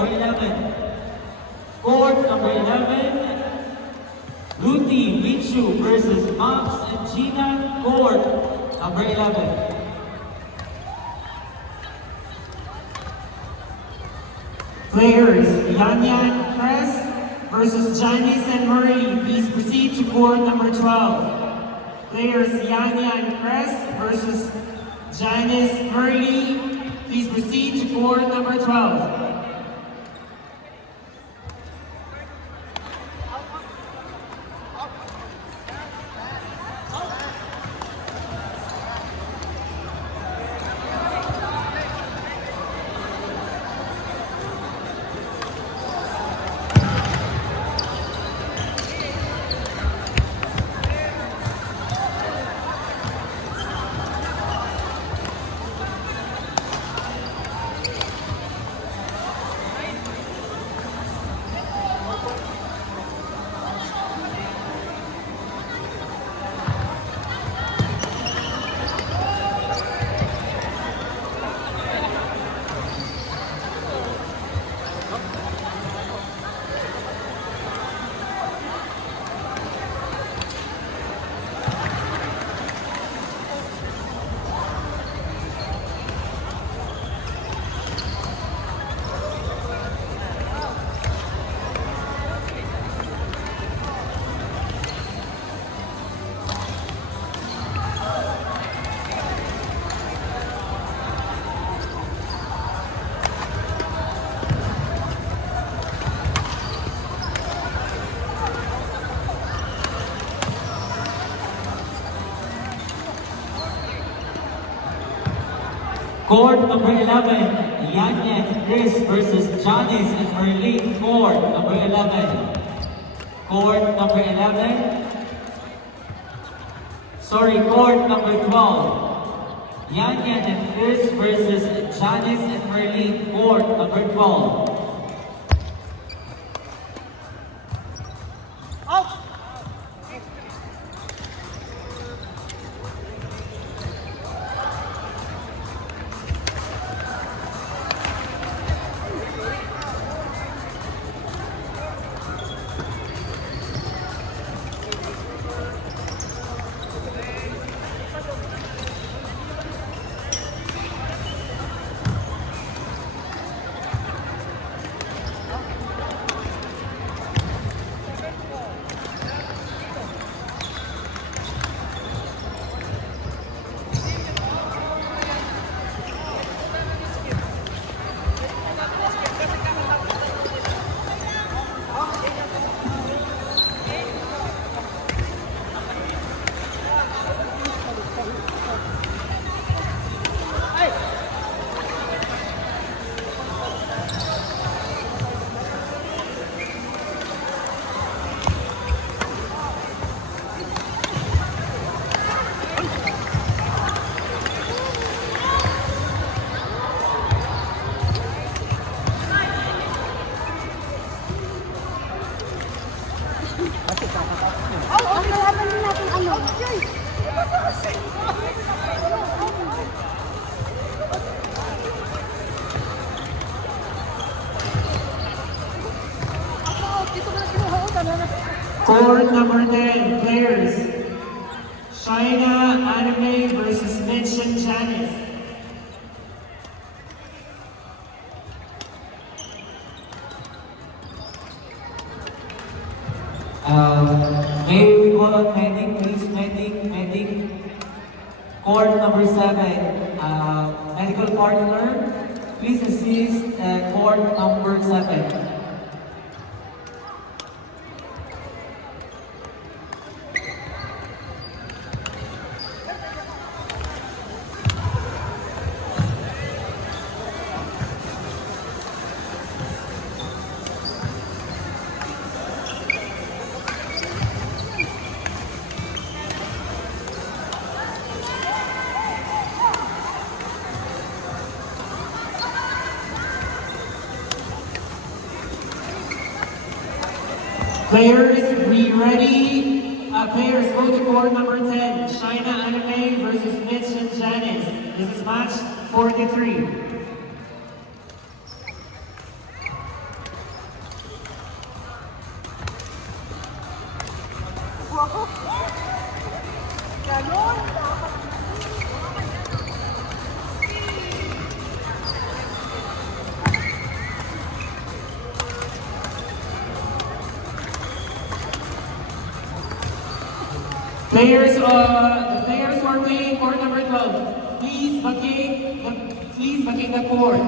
number 11. Court number 11, Ruthie Michu versus Max and Gina. Court number 11. Players, Yanyan Press versus Janice and Murray. Please proceed to court number 12. Players, Yanyan Press versus Janice Murray. Please proceed to court number 12. Court number 11, Yanyan Chris versus Janice and Merlene. Court number 11. Court number 11. Court number 12. Yanyan and Chris versus Janice and Merlene. Court number 12. Court number 10, players, China Anime versus Mitch and Janice. May we call on medic, please, medic. Court number 7, medical partner, please assist court number 7. Players, we ready? Players, go to court number 10. China Anime versus Mitch and Janice. This is match 43. Ganon, dapat. The players who are playing court number 12, please vacate the court.